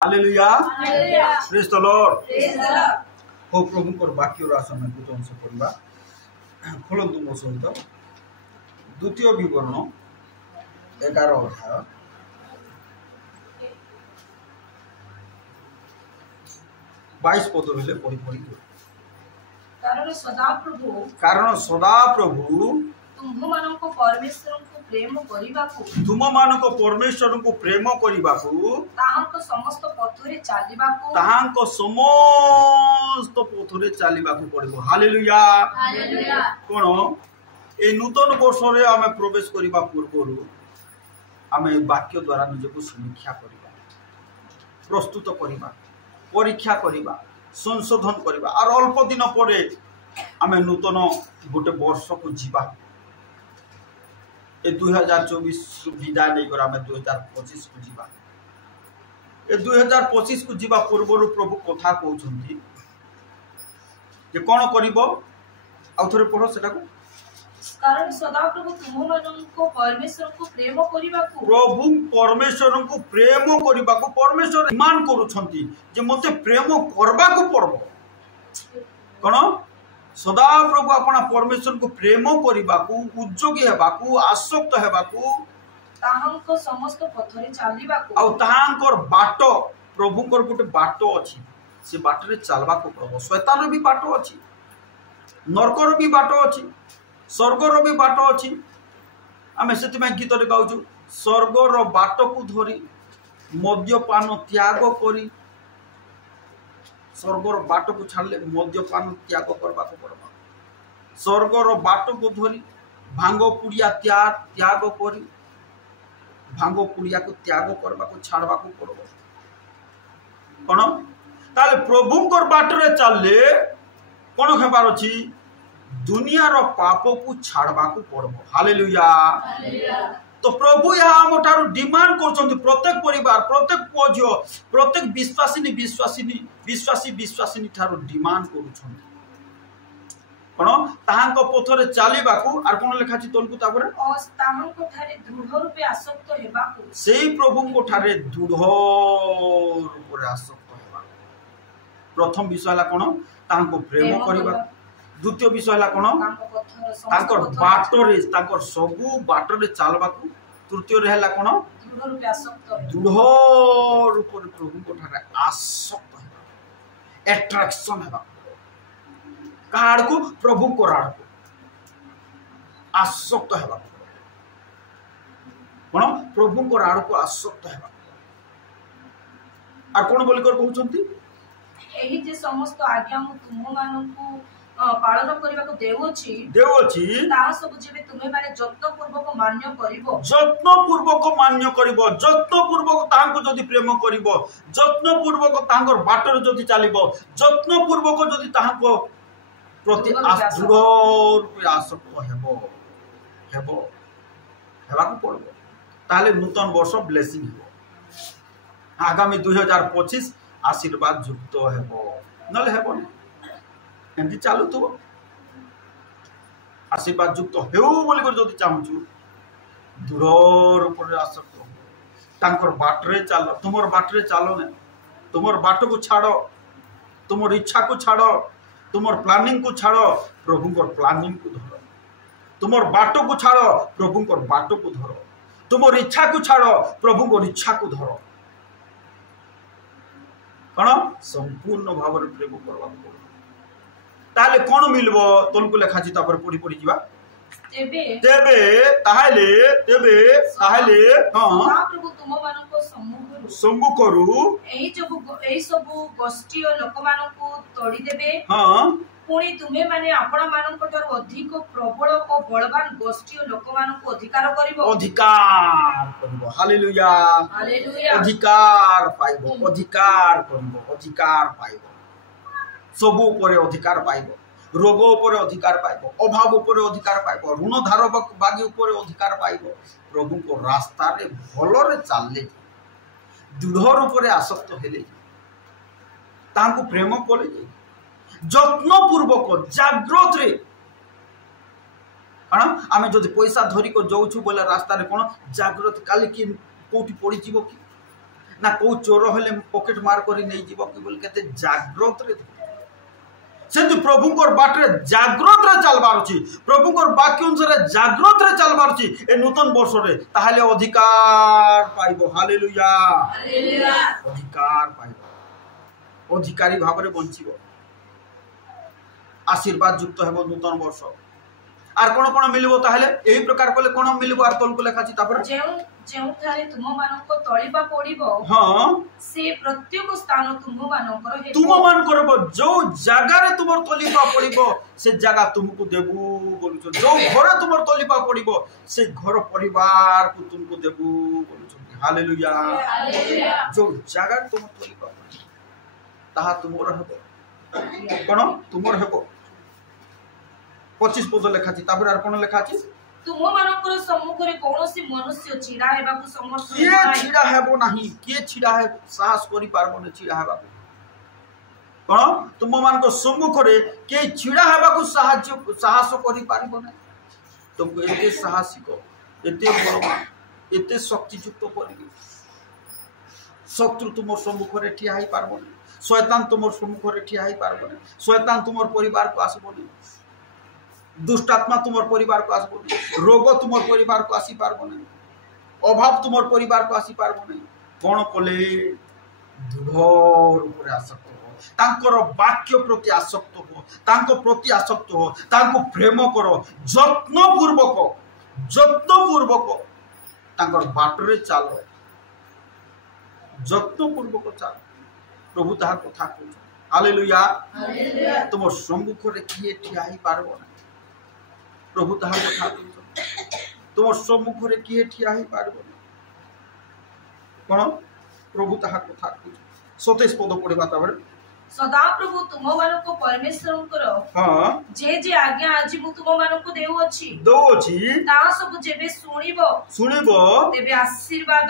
Hallelujah praise the Lord हो प्रभु को वाक्यर आसन कुछ अंश पढ़ा खोलतु मो सहित द्वितीय विवरण 11 अध्याय 22 पद रहे पढ़ी पढ़ी कारण सदा प्रभु तुम मानक परमेश्वर को प्रेम करने समस्त पथरे चलने पड़ो। हालेलुया कौन ए नूतन वर्ष रे आमे प्रवेश करने पूर्व आमे वाक्य द्वारा निजक समीक्षा करवा प्रस्तुत करवा परीक्षा करवा संशोधन करवा और अल्प दिन पर आमे नूतन गोटे वर्ष को जीवा ए 2024 विदाय नहीं कर 2025 को जीवा ए 2025 को जीवा पूर्व प्रभु कथा कहते जे कौन करिवो आउ थोड़े पढ़ो सेटा को कारण सदा प्रभु तुम मानको परमेश्वर को प्रेम करने प्रभु परमेश्वर को प्रेम करने परमेश्वर मान करुछंती जे मते प्रेम करबा को पड़बो कौन सदा प्रभु अपना परमेश्वर को प्रेम करने उद्योगी हेबाकू आसक्त हेबाकू ताहांको समस्त पथरे चलबाकू आउ ताहांकर बाट प्रभुकर गोटे बाट अछि से बाट रे चलबा को पड़बो। शैतान भी बाट अछि नरकर भी बाट अछि स्वर्गर भी बाट अछि आमे सेति में गीत रे गाउछु स्वर्गर बाट को धरी मद्यपान त्याग करी स्वर्गर बाट को छाड़ले मद्यपान त्याग करबा को पड़बा स्वर्गर बाट को धरी भांग पुड़िया त्याग करी भांग पुड़िया को त्याग करबा को छाड़बा को पड़बो कोन ताले प्रभुकर बाट रे चलले कोन हेबार अछि दुनिया रो पाप को छाड़बा को पड़बो। हालेलुया तो प्रभु यहाँ आम ठारू डिमांड कर प्रत्येक परिवार प्रत्येक पुओ प्रत्येक विश्वासी ठारू डिमांड कर कौन ताहांको पथरे चलबाकू आर कोन लिखा छि तोलकू तापरे ताहांको ठारे दृढ़ रूपे आसक्त हेबाकू सेही प्रभुंको ठारे दृढ़ रूपे आसक्त हेबाकू प्रथम विषय हला कोन ताहांको प्रेम करबा द्वितीय विषय हला कोन तांकर बाटरे तांकर सबु बाटरे चलबाकू तृतीय रे हला कोन दृढ़ रूपे आसक्त दृढ़ रूपे प्रभुंको ठारे आसक्त हेबा अट्रैक्शन हेबा काड़ को प्रभु को राड़ को आसक्त हेबा कोन प्रभु को राड़ को आसक्त हेबा और कोन बोली कर कहउछंती एही जे समस्त आज्ञा मु तुम मानकू पालन करबा को देउछि ता सब जेबे तुमे माने जत्न पूर्वक मान्य करिवो जत्न पूर्वक तांको जदि प्रेम करिवो जत्न पूर्वक तांकर बाटर जदि चलिवो जत्न पूर्वक जदि तांको प्रति दृढ़ रूपे आसक्त हेबा को पड़बो ताले नूतन वर्ष ब्लेसिंग हेबो आगामी 2025 आशीर्वाद युक्त हेबो नले हेबो एंती चालू तो आशीर्वाद युक्त हेउ बोली कर जदि चाहूछु दृढ़ रूपे आसक्त तांकर बाटरे चलो तुमर बाटरे चलो ने तुमर बाट को छाड़ो तुमर इच्छा को छाड़ो तुमर प्लानिंग को छाड़ो प्रभुंकर प्लानिंग को धरो तुमर बाट को छाड़ो प्रभुंकर बाट को धरो तुमर इच्छा को छाड़ो प्रभुंकर इच्छा को धरो कौन संपूर्ण भाव में प्रेम करबा पड़ो ताले कौन मिलबो तोलको लेखा छि तापर पढ़ी पढ़ी जीवा ताहले हां प्रभु तुम मानको सम्मुख करू एही सब गोष्ठी लोक मानको तोड़ी देबे हां पुणी तुमे माने आपण मानको ठार अधिक प्रबल और बलवान गोष्ठी लोक मानको अधिकार करिवो। हालेलुया अधिकार पाइबो सबु ऊपर अधिकार पाइबो रोग ऊपर अधिकार पाइबो अभाव ऊपर अधिकार पाइबो ऋण धार बागी ऊपर अधिकार पाइबो प्रभु को रास्ता रे भलो रे चलले दृढ़ रूपे आसक्त हेले तांको प्रेम कले जत्न पूर्वक जागृत रे कारण आमे जदि पैसा धरी को जाउछु बोले रास्ता रे कोन जागृत काली कि कोठी पड़ी जीवो कि ना को चोर हेले पॉकेट मार करी नहीं जीव कि बोल केते जागृत रे सेंतु प्रभु को बाटरे जागृत रे चलबार अछि प्रभु को वाक्य अनुसार जागृत रे चलबार अछि ए नूतन वर्ष रे ताहाले अधिकार पाइबो हालेलुया हालेलुया अधिकार पाइबो अधिकारी भाव रे बंचिबो आशीर्वाद युक्त हेबो नूतन वर्ष आर कोन मिलबो ताहाले एही प्रकार कोले कोन मिलबो आर तोल को लेखा छि तापर जेउ थारे तुम मानको तळिबा पडिबो हां से प्रत्येक स्थान तुम मानकर हेबो तुम मान करबो जो जगह रे तुमर तळिबा पडिबो से जगह तुमको देबू बोलुछो जो घर तुमर तळिबा पडिबो से घर परिवार को तुमको देबू बोलुछो हालेलुया हालेलुया जो जगह तुमर तळिबा ताहा तुमर हेबो कोन तुमर हेबो 25 पद लेखा छि तापर आर कोन लेखा छि तुम मानकर सम्मुख रे कोनोसी मनुष्य छिडा हेबाकू समर्थ के छिडा हेबो नाही के छिडा हे साहस करि पारबो ने छिडा हेबाकू कोन तुम मानकर सम्मुख रे के छिडा हेबाकू साहस करि पारबो ने तुमको एते साहसिक एते बलवान एते शक्तियुक्त करिबी शत्रु तुम सम्मुख रे ठिया ही पारबो ने शैतान तुम सम्मुख रे ठिया ही पारबो ने शैतान तुमर परिवार को आसबो ने दुष्टात्मा तुमर परिवार को आसबो नहीं रोग तुमर परिवार को आसी पारबो नहीं अभाव तुमर परिवार को आसी पारबो नहीं कोन कोले दृढ़ ऊपर आसक्त हो तांकर वाक्य प्रति आसक्त हो तांको प्रति आसक्त हो तांको प्रेम करो जत्न पूर्वक तांकर बाटरे चालो जत्न पूर्वक चालो प्रभु ताहा कथा कहू हालेलुया हालेलुया तुम सम्मुख रे किए ठिया ही पारबो नहीं प्रभु ताहा कथा कहू तुम सम्मुख रे किए ठिया ही पारबो कोन प्रभु ताहा कथा कहू 27 पद पढिबा ताबर सदा प्रभु तुम मानको परमेश्वर करो हां जे आज्ञा आज मु तुम मानको देउ अछि ता सब जेबे सुनिबो तेबे आशीर्वाद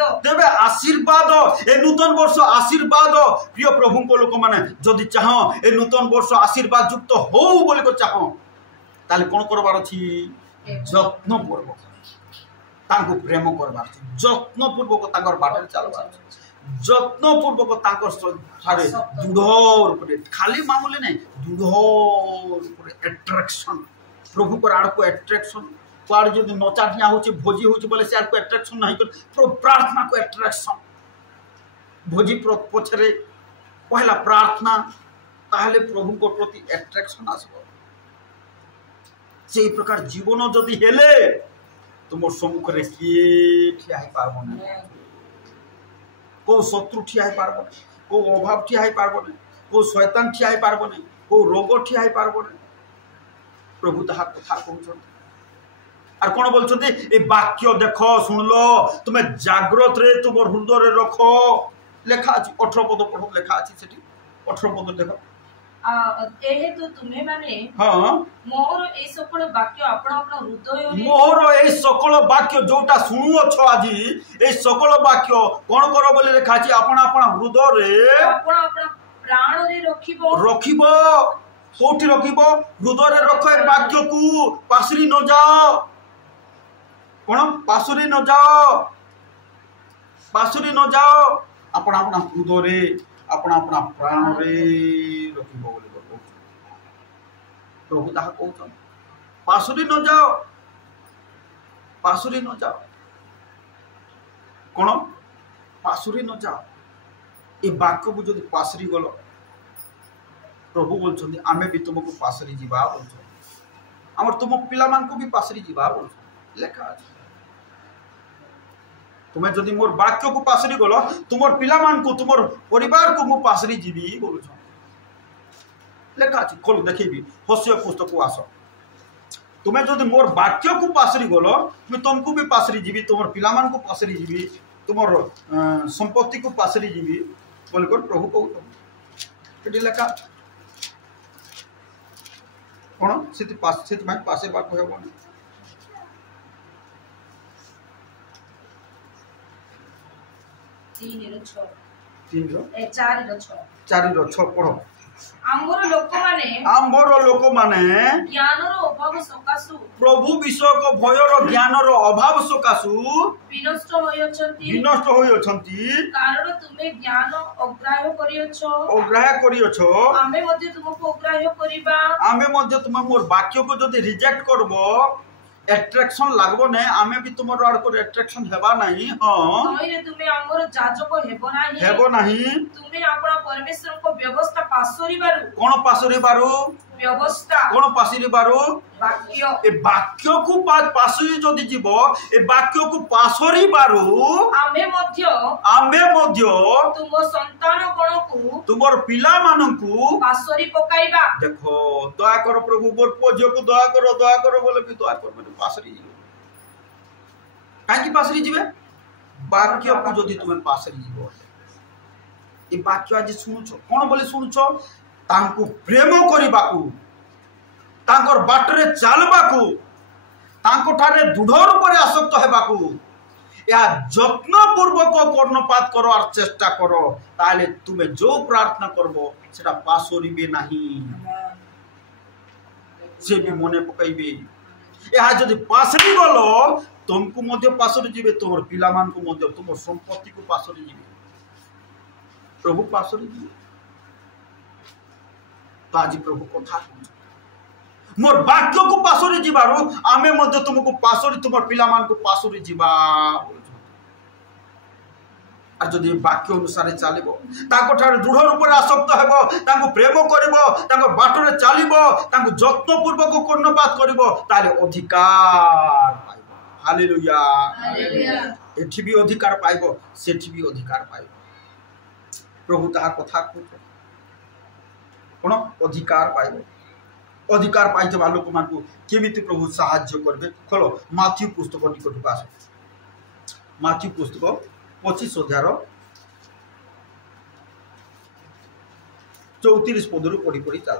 ए नूतन वर्ष आशीर्वाद प्रिय प्रभु को लोक माने जदि चाहो ए नूतन वर्ष आशीर्वाद युक्त हो बोले को चाहो ताले कोन करबार अछि जत्न पूर्वक तांको प्रेम करबार अछि जत्न पूर्वक तांकर बाटर चलबार अछि जत्न पूर्वक तांकर सारे दृढ़ ऊपर खाली मामूली नहीं दृढ़ ऊपर अट्रैक्शन प्रभु को आड़ को अट्रैक्शन पार जो नचा ढिया होची भोजी होची बोले से आड़ को अट्रैक्शन नहीं कर प्रार्थना को अट्रैक्शन भोजी पछरे पहला प्रार्थना ताहले प्रभु को प्रति अट्रैक्शन आसबो से प्रकार जीवन जदि हेले तुम सम्मुख रे किए ठिया ही पारबो ना को शत्रु ठिया ही पारबो ना को अभाव ठिया ही पारबो ना को शैतान ठिया ही पारबो ना को रोग ठिया ही पारबो ना प्रभु ताहा कथा कहउछन आर कोन बोलछथि ए वाक्य देखो सुनलो तुमे जागृत रे तुम हृदय रे रखो लेखा अछि 18 पद पढो लेखा अछि सेठी 18 पद देखो एहे तो तुम्हें माने हां मोर ए सकल वाक्य आपण आपण हृदय रे मोर ए सकल वाक्य जोटा सुनु छ आजी ए सकल वाक्य कोन करो बोले लेखा अछि आपण आपण हृदय रे आपण आपण प्राण रे रखिबो कोठी रखिबो हृदय रे रखो ए वाक्य को पासरी न जाओ कोन पासरी न जाओ आपण आपण हृदय रे आपण आपण प्राण रे रखिबो बोले प्रभु ताहा कहउछन पासुरी न जाओ कोन पासुरी न जाओ ए वाक्य को जदि पासरी गलो प्रभु बोलछन आमे भी तुमको पासरी जीवा बोलछन हमर तुम पिला मान को भी पासरी जीवा बोलछन लेखा अछि तुम्हें जदि मोर वाक्य को पासरी गलो तुमर पिला मान को तुमर परिवार को मु पासरी जीवी बोलछन लेखा अछि खोल देखिबी होसिया पुस्तक को आसो तुम्हें जदि मोर वाक्य को पासरी गलो मैं तुमको भी पासरी जीवी तुमर पिला मान को पासरी जीवी तुमर संपत्ति को पासरी जीवी बोल कर प्रभु कहउछन केडी लेखा कोन सिति पासे बात कहबो 3 रो 6 3 रो 4 रो 6 4 रो 6 पढ़ो आम्भर लोक माने ज्ञानर अभाव सकाशु प्रभु विषय को भयर ज्ञानर अभाव सकाशु विनष्ट होई अछंती कारण तुमे ज्ञान अग्राह्य करियछो आमे मध्ये तुमको अग्राह्य करिबा आमे मध्ये तुम मोर वाक्य को जदि रिजेक्ट करबो एट्रैक्शन लागबो नै आमे भी तुमर आड़ को एट्रैक्शन हेबा नहीं हां तोइरे तुमे हमर जाजक हेबो नाही तुमे आपन परमेश्वर को व्यवस्था पासोरी बारू कोन पासोरी बारू व्यवस्था कोन पासोरी बारू वाक्य ए वाक्य को पासोरी जदि जीवो ए वाक्य को पासोरी बारू आमे मध्य तुम संतान गण को तुमर पिला माननकु पासोरी पकाइबा देखो दया करो प्रभु मोर पोजो को दया करो बोले कि दया कर मैंने पासरी जीवो काहे पासरी जीवे वाक्य को जदि तुम पासरी जीवो ए वाक्य आज सुनुछो कोन बोले सुनुछो तांको प्रेम करिबाकू तांकर बाटरे चालबाकू तांको ठारे दृढ़ रूप से आसक्त हेबाकू या यत्न पूर्वक कर्णपात करो और चेष्टा करो ताले तुमे जो प्रार्थना करबो सेटा पासोरिबे नाही से भी मने पकाइबे या जदि पासरी गलो तुमको मध्य पासरी जीवे तुमर पिला मान को मध्य तुमर संपत्ति को पासरी जीवे प्रभु पासरी जीवे तो आज प्रभु कथा मोर वाक्य को पासोरी जीवारू आमे मध्य तुमको पासोरी तुमर पिला मान को पासोरी जीवा और जदि वाक्य अनुसार चलिबो ताको ठार दृढ़ रूप से आसक्त हेबो ताको प्रेम करिवो ताको बाटरे चलिबो ताको यत्न पूर्वक कर्णपात करिवो ताले अधिकार पाइबो हालेलुया हालेलुया एठी भी अधिकार पाइबो सेठी भी अधिकार पाइबो प्रभु ताहा कथा कहतो कोन अधिकार पाइबो अधिकार पाइते लोक मान को केमिति प्रभु साहाय्य करबे खोलो माथ्यू पुस्तक निकट को आस माथ्यू पुस्तक 25 अध्याय 34 पदरु पढ़ी पढ़ी चल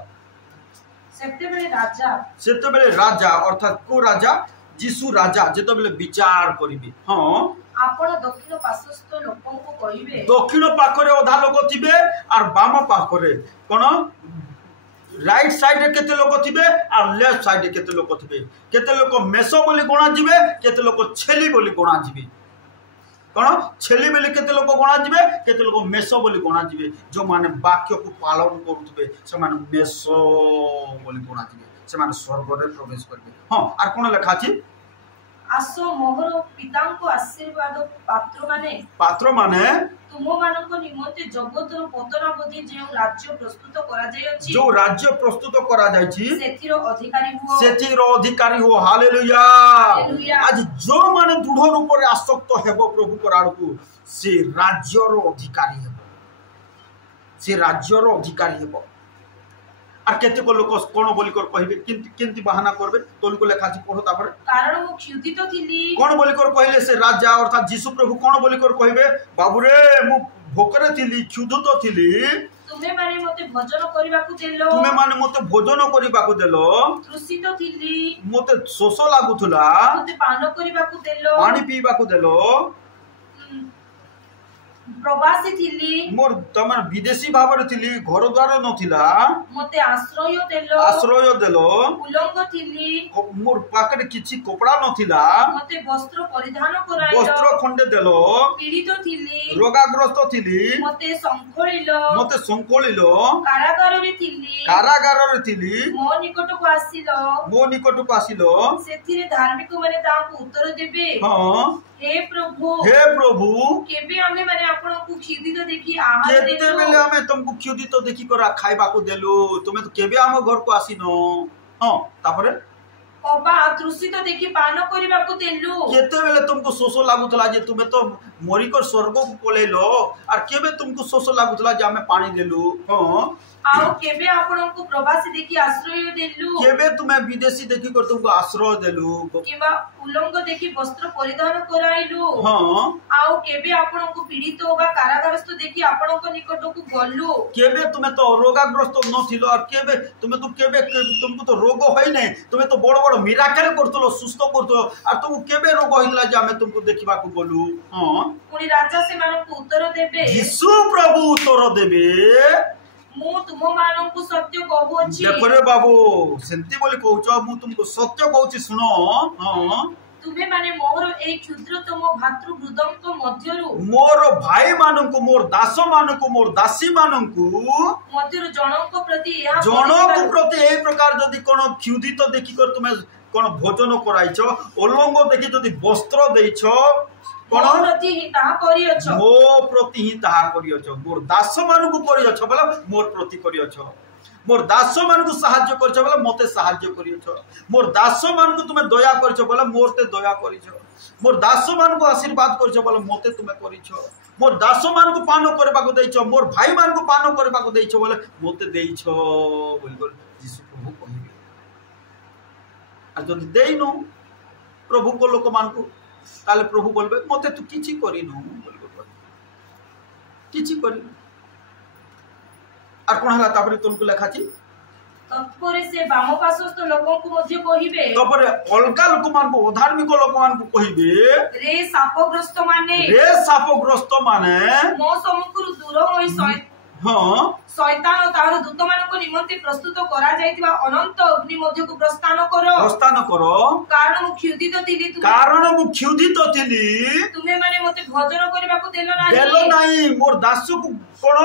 सेते राजा अर्थात को राजा जीसु राजा जेते बेले विचार करिबे हां आपण दक्षिण पार्श्वस्थ लोकन को कहिबे दक्षिण पाखरे अधा लोक थिबे और बाम पाखरे कोन राइट साइड रे केते लोक थिबे और लेफ्ट साइड रे केते लोक थिबे केते लोक मेसो बोली गणा जिवे केते लोक छेली बोली गणा जिवे कोन छेली बोली केते लोक गणा जिवे केते लोक मेसो बोली गणा जिवे जो माने वाक्य को पालन करूथबे से माने मेसो बोली गणा जिवे से माने स्वर्ग रे प्रवेश करबे हां आर कोन लेखा अछि आसो मोहर पिता को आशीर्वाद पात्र माने तुम मानको निमंते जगतर पतन अवधि जे राज्य प्रस्तुत करा जाय अछि जो राज्य प्रस्तुत करा जाय छी सेथिर अधिकारी हो हालेलुया आज जो माने दृढ़ रूप रे आसक्त हेबो प्रभु कराड़ को से राज्य रो अधिकारी हेबो आ केते को लोक कोन बोली कर कहबे किंति बहाना करबे तोल को लेखा छी पढो तापर कारण मु क्षुधित थिली कोन बोली कर कहले से राजा अर्थात यीशु प्रभु कोन बोली कर कहबे बाबू रे मु भोकरे थिली क्षुधित थिली तुमे माने मते भोजन करिबाकू देलो तृषित थिली मते शोष लागुथला मते पान करिबाकू देलो पानी पीबाकू देलो प्रवासी थिली मोर तमन विदेशी भावर थिली घर द्वार नथिला मते आश्रय देलो उलंग थिली मोर पाकरे किछि कपड़ा नथिला मते वस्त्र परिधान कराइलो वस्त्र खंडे देलो पीड़ित थिली रोगाग्रस्त थिली मते संकोलिलो कारागार रे थिली मो निकट को आसिलो सेथिरे धार्मिक माने ताको उत्तर देबे हां हे प्रभु केबे हमें माने आपण को क्षुधित देखि आहार देलो केते बेले हमें तुमको क्षुधित देखि करा खाइबा को देलो तुमे तो केबे हम घर को आसीनो हां तापरे कबा तृषित देखि पान करिबा को देलो केते बेले तुमको शोष लागुतला जे तुमे तो मरी कर स्वर्ग को पलेलो और केबे तुमको शोष लागुतला जे हमें पानी देलो हां आउ केबे आपण को प्रवासी देखि आश्रय देलु केबे तुमे विदेशी देखि कर तुमको आश्रय देलु केबा उलंग देखि वस्त्र परिधान कराइलु हां आउ केबे आपण को पीड़ित होबा कारागारस्थ देखि आपण को निकट को गलु केबे तुमे तो रोगाग्रस्त नथिलो और केबे तुमे तो केबे तुमको तो रोग होई नै तुमे तो बड़ बड़ मिराकल करतलो सुस्त करतो और तुमको केबे रोग होइला जे हमें तुमको देखिबा को गलु हां पुनी राजा से मानन को उत्तर देबे यीशु प्रभु उत्तर देबे मु तुम माननकु सत्य कहूची देखो रे बाबू सेंती बोली कहूचो मु तुमको सत्य कहूची सुनो हां तुमे माने मोर ए क्षुद्रतम भातृ वृदंक मध्यरु मोर भाई माननकु मोर दास माननकु मोर दासी माननकु मध्यरु जनक प्रति या जनक प्रति ए प्रकार जदी कोन क्षुधित देखि कर तुमे कोन भोजन कराइछो ओलंग देखि जदी वस्त्र देइछो कोन प्रति ही ता करियछो मो प्रति ही ता करियछो मोर दास माननकु करियछो बोला मोर प्रति करियछो मोर दास माननकु सहाय्य करछो बोला मते सहाय्य करियछो मोर दास माननकु तुमे दया करछो बोला मोर ते दया करिछो मोर दास माननकु आशीर्वाद करछो बोला मते तुमे करिछो मोर दास माननकु पान करबाको देइछो मोर भाई माननकु पान करबाको देइछो बोले मते देइछो बोल यीशु प्रभु कहिबे आ जदि देइनो प्रभु को लोक मानकु ताले प्रभु बोलबे मते तू किछि करिनो बोलबे किछि करिनो आर कोन हला तापरे तुमको लेखाची तत्परे से बाम पार्श्वस्थ लोकों को मध्य कहिबे तपरे अलगा लोक मान को अधार्मिक लोक मान को कहिबे रे सापग्रस्त माने मो सम्मुखरु दूर होई हां शैतान और तार दूत मानको निमंते प्रस्तुत करा जायतिबा अनंत अग्नि मध्य को प्रस्थान करो कारण मु क्षुधित थिली तुमे माने मते भोजन करबा को देलो नाही मोर दास को कोन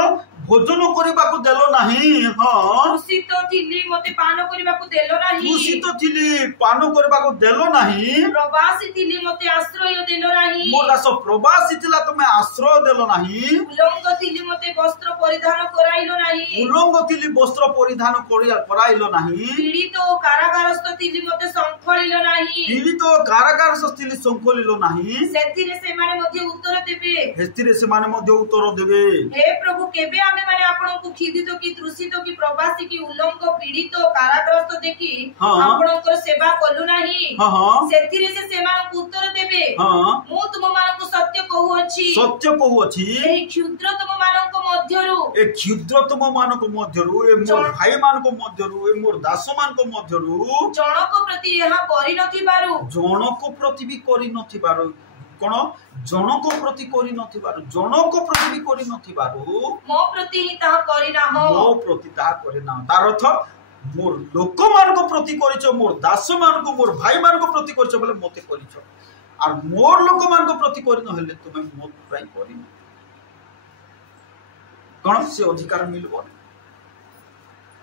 भोजन करबा को देलो नाही हां दूषित थिली मते पान करबा को देलो नाही दूषित थिली पान करबा को देलो नाही प्रवासी थिली मते आश्रय देलो नाही मोर दास प्रवासी थिला तुमे आश्रय देलो नाही उलंग थिली मते वस्त्र परिधान कराइलो नाही उलंग थिली वस्त्र परिधान कराइलो नाही पीड़ित और कारागारस्थ थिली मते संखलिलो नाही पीड़ित और कारागारस्थ थिली संखलिलो नाही सेथिरे से माने मध्य उत्तर देबे हेस्तिरे से माने मध्य उत्तर देबे हे प्रभु केबे आमे माने आपन को खिदित की तृषित की प्रवासी की उल्लंघ पीड़ित काराग्रस्त देखि आपन को सेवा कलु नाही सेथिरे से सेमान को उत्तर देबे मु तुम मान को सत्य कहू अछि ए क्षुद्रतम मान को मध्यरु ए क्षुद्रतम मान को मध्यरु ए मोर भाई मान को मध्यरु ए मोर दास मान को मध्यरु जनक प्रति यहा करि नथिबारु जनक प्रति भी करि नथिबारु कोन जनक प्रति करि नथिबारु जनक प्रति भी करि नथिबारु मो प्रति ही ता करि ना हो मो प्रति ता करि ना तार अर्थ मोर लोक मान को प्रति करिछो मोर दास मान को मोर भाई मान को प्रति करिछो बोले मते करिछो और मोर लोक मान को प्रति करि न हेले तुमे मो प्राय करि कोन से अधिकार मिलबो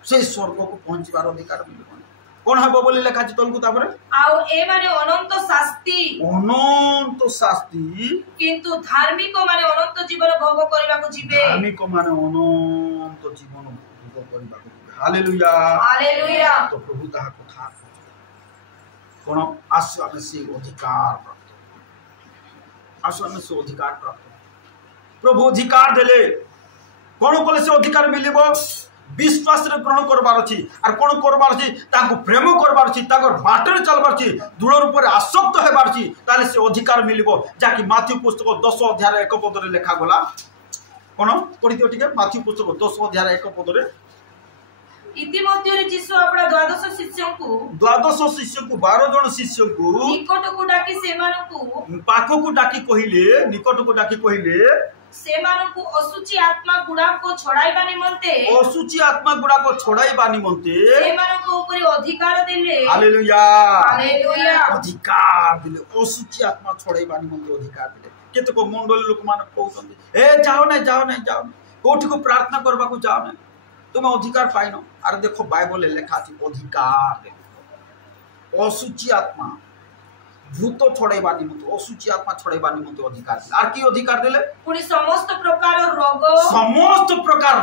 से स्वर्ग को पहुंचबार अधिकार मिलबो कोन हबो बोली लेखा छि तलकु तापरे आउ ए माने अनंत शास्ति किंतु धार्मिक माने अनंत जीवन भोग करबा को जिबे धार्मिक माने अनंत जीवन भोग करबा को हालेलुया हालेलुया तो प्रभु ताहा कथा कोन आश्वासन से अधिकार प्राप्त आश्वासन से अधिकार प्राप्त प्रभु अधिकार देले कोन कोले से अधिकार मिलिबो विश्वास रे ग्रहण करबार अछि आर कोन करबार अछि ताको प्रेम करबार अछि ताकर बाटर चलबार अछि दृढ़ रूप रे आसक्त हेबार अछि ताले से अधिकार मिलिबो जाकि माथ्यू पुस्तक 10 अध्याय 1 पद रे लेखा गला कोन पढि दियो ठीक है माथ्यू पुस्तक 10 अध्याय 1 पद रे इतिमध्ये रे यीशु अपना 12 शिष्यों को 12 जन शिष्यों को निकट को डाकी सेमानकु पाखो को डाकी कहिले निकट को डाकी कहिले सेमानकु असुचि आत्मा गुडा को छडाइबा निमंते सेमानकु ऊपर अधिकार देले हालेलुया हालेलुया अधिकार दिले असुचि आत्मा छडाइबा निमंते अधिकार दिले केते को मंडल लोक मान कहउछन्ती ए जाओ नै कोठी को प्रार्थना करबा को जाओ नै तुम अधिकार पाइनो अरे देखो बाइबल लेखा अछि अधिकार दे असुचि आत्मा भूत छड़ाइबा निमंते असुचि आत्मा छड़ाइबा निमंते अधिकार दिले आर की अधिकार दिले पुनी समस्त प्रकार रोग समस्त प्रकार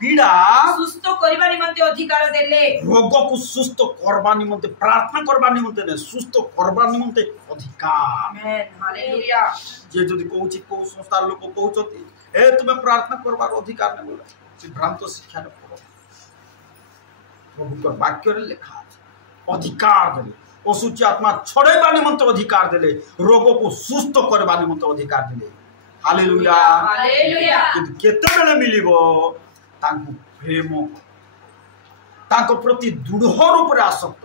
पीड़ा सुस्त करबा निमंते अधिकार देले रोग को सुस्त करबा निमंते प्रार्थना करबा निमंते ने सुस्त करबा निमंते अधिकार आमेन हालेलुया जे जदी कहउची को संस्था लोक कहउचती ए तुमे प्रार्थना करबार अधिकार ने बोले सिद्धांत शिक्षा ने पढ़ो प्रभु का वाक्य रे लिखा अधिकार देले असुचि आत्मा छड़ेबा निमंते अधिकार देले रोग को सुस्त करबा निमंते अधिकार देले हालेलुया हालेलुया केते बेले मिलिबो तांको प्रेम तांको प्रति दृढ़ रूप रे आसक्त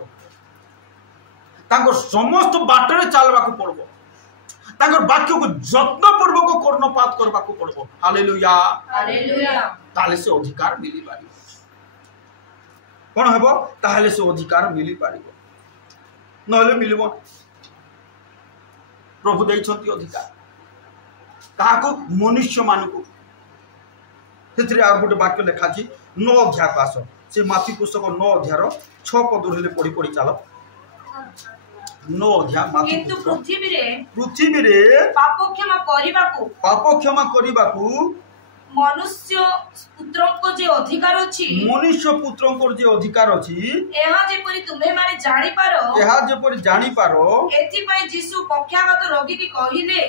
तांको समस्त बाटरे चलबा को पड़बो तांकर वाक्य को यत्नपूर्वक कर्णपात करबा को पड़बो। हालेलुया हालेलुया ताले से अधिकार मिली पारिबो। कोन हेबो ताले से अधिकार मिली पारिबो नहले मिलिबो। प्रभु दैछंती अधिकार ताको मनुष्य मानकु सेथरे आ गोटे वाक्य लिखा छी 9 अध्याय पास से माथी पुस्तक 9 अध्याय 6 पद रे पढ़ी पढ़ी चलो 9 अध्याय माथी किंतु पृथ्वी रे पाप क्षमा करिबाकू मनुष्य पुत्रको जे अधिकार अछि एहा जेपरि तुम्हे माने जानि पारो एथि पय यीशु पक्षागत रोगी की कहिले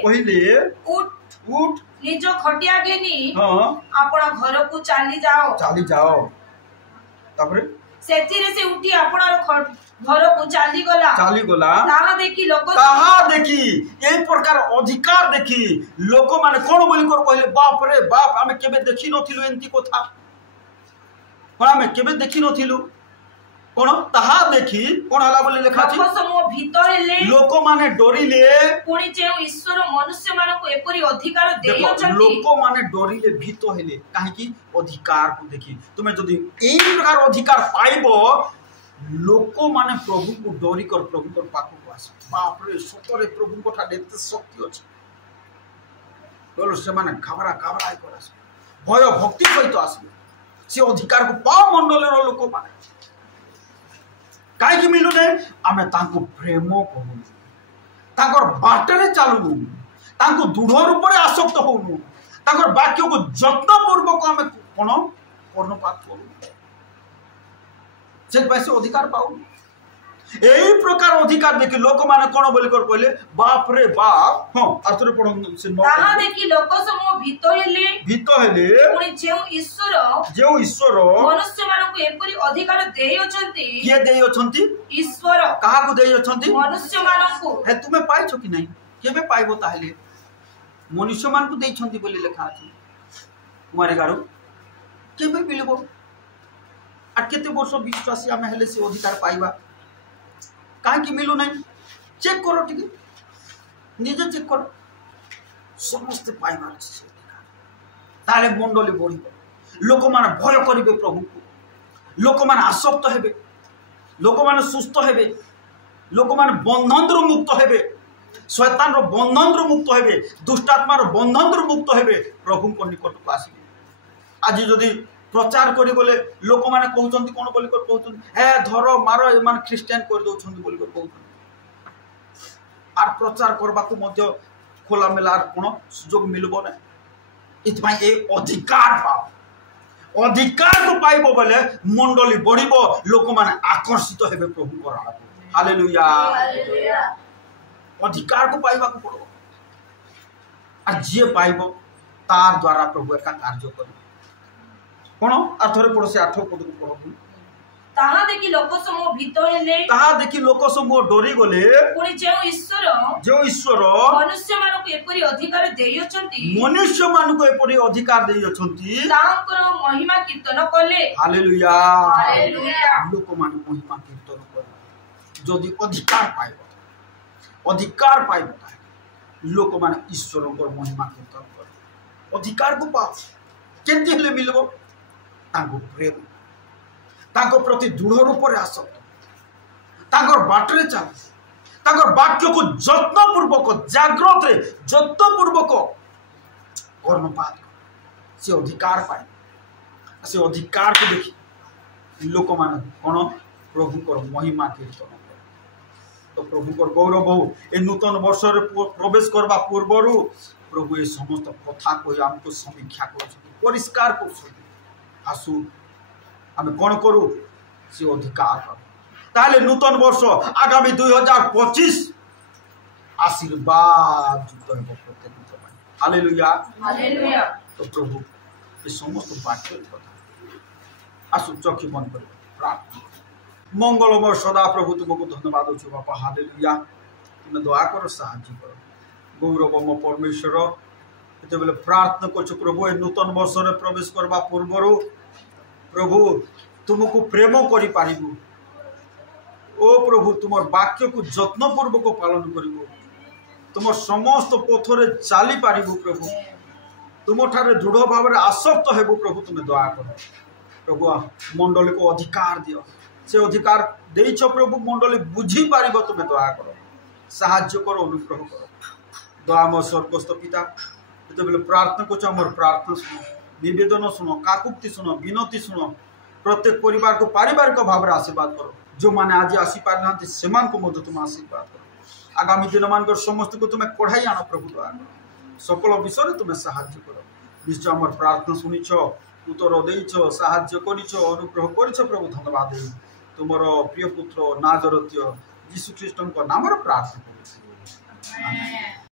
उठ निज खटिया घेनी आपण घर को चली जाओ तापरे सेथिरे से उठी आपण घर को चली गला ताहा देखी ए प्रकार अधिकार देखी लोक माने कोन बोली कर कहले बाप रे बाप आमे केबे देखि नथिलु एंती कथा पण आमे केबे देखि नथिलु कोन ताहा देखी कोन हला बोली लेखा छी लोक माने डरिले पुणी जे ईश्वर मनुष्य माने को एपरी अधिकार देई अछंती लोक माने डरिले भीत हेले काहे की अधिकार को देखी तुमे जदी एई प्रकार अधिकार पाइबो लोक माने प्रभु को डरी कर प्रभु को पाख को आस बाप रे सतरे प्रभु को ठा देते शक्ति अछि बोलो से माने घबरा कर आस भय भक्ति सहित आसबे से अधिकार को पाव मंडल रो लोक माने काहे की मिलु ने आमे तांको प्रेम कहू तांकर बाटरे चालू तांको दृढ़ रूप रे आसक्त होनु तांकर वाक्य को यत्न पूर्वक आमे कोन कर्णपात करू से पैसे अधिकार पाऊ एई प्रकार अधिकार देखि लोक माने कोन बोली कर कहले बाप रे बाप हां आतरे पढन से न ताहा देखि लोक समूह भीत हेले पुणी जे ईश्वर मनुष्य मानन को एपरी अधिकार देई अछंती के देई अछंती ईश्वर काहा को देई अछंती मनुष्य मानन को हे तुमे पाइछो कि नहीं केबे पाइबो ताहले मनुष्य मान को देई छंती बोली लेखा अछि कुमारी गारू केबे मिलबो आ केते वर्ष विश्वासी आमे हेले से अधिकार पाइबा काहे की मिलु नहीं चेक करो ठीक निजे चेक करो समस्त पाइबार अछि ताले मंडली बढ़िबो लोक माने भय करिवे प्रभु को लोक माने आसक्त हेबे लोक माने सुस्थ हेबे लोक माने बंधन रो मुक्त हेबे शैतान रो बंधन रो मुक्त हेबे दुष्टात्मा रो बंधन रो मुक्त हेबे प्रभु को निकट को आसीबे आज जदी प्रचार करी बोले लोक माने कहउछंती कोन बोली कर कहउछंती हे धरो मारो ए मान क्रिश्चियन कर दोछंती बोली कर कहउछंती आर प्रचार करबा को मध्य खोला मेलार कोन सुयोग मिलबो नै इतबाई ए अधिकार पाओ अधिकार को पाइबो बोले मंडली बढ़िबो लोक माने आकर्षित हेबे प्रभु को राह हालेलुया अधिकार को पाइबा को पड़ो आ जे पाइबो तार द्वारा प्रभु का कार्य करबो कोन अथरे पड़ो से 8 पद को पढो ताहा देखि लोक समूह डोरी गले पुणी जे ईश्वर मनुष्य मानन को एपरी अधिकार देई अधिकार देई अछंती तांकर महिमा कीर्तन कले हालेलुया लोक मान महिमा कीर्तन करे जदी अधिकार पाइबो लोक मान ईश्वर को महिमा कीर्तन करे अधिकार को पा केंति हेले मिलबो तांको प्रेम तांको प्रति दृढ़ रूप रे आसक्त तांकर बाटरे चल तांकर वाक्य को यत्न पूर्वक जागृत रे यत्न पूर्वक कर्णपात से अधिकार पाए से अधिकार को देखि लोक मान कोन प्रभु को महिमा कीर्तन तो प्रभु को गौरव हो ए नूतन वर्ष रे प्रवेश करबा पूर्वरु प्रभु ए समस्त कथा को हमको समीक्षा कर परिष्कार कर आसु आमे कोन करू से अधिकार ताले नूतन वर्ष आगामी 2025 आशीर्वाद युक्त हेबो प्रत्येक भाई हालेलुया तो प्रभु ए समस्त वाक्य कथा आसु चोखी बंद कर प्रार्थना मंगलमय सदा प्रभु तुमको धन्यवाद देछु बापा हालेलुया तुम दया करो साहाय्य करो गौरवम परमेश्वर एते बेले प्रार्थना करछु प्रभु ए नूतन वर्ष रे प्रवेश करबा पूर्वरु प्रभु तुमको प्रेम करि पारिबु ओ प्रभु तुमर वाक्य को यत्न पूर्वक पालन करिबो तुम समस्त पथरे चली पार प्रभु तुम ठारे दृढ़ भाव में आसक्त हेबु प्रभु तुम्हें दया कर प्रभु मंडली को अधिकार दियो से अधिकार देछ प्रभु मंडली बुझी पार तुम्हें दया कर साहाय्य कर अनुग्रह कर दयामय स्वर्गस्थ पिता जो प्रार्थना कर मोर प्रार्थना शुण निवेदन शुण काकुक्ति शुण विनती शुण प्रत्येक परिवार को पारिवारिक भाव में आशीर्वाद कर जो मैंने आज आसीपार ना से तुम आशीर्वाद कर आगामी दिन मान समस्त को तुम्हें कढ़ाई आण प्रभु दया कर सकल विषय तुम्हें साहाय्य कर निश्चय आम प्रार्थना शुणिछ उत्तर देछ साहाय्य करिछ अनुग्रह करिछ प्रभु धन्यवाद तुम प्रिय पुत्र नाजरतीय यीशु ख्रीष्ट नाम प्रार्थना कर।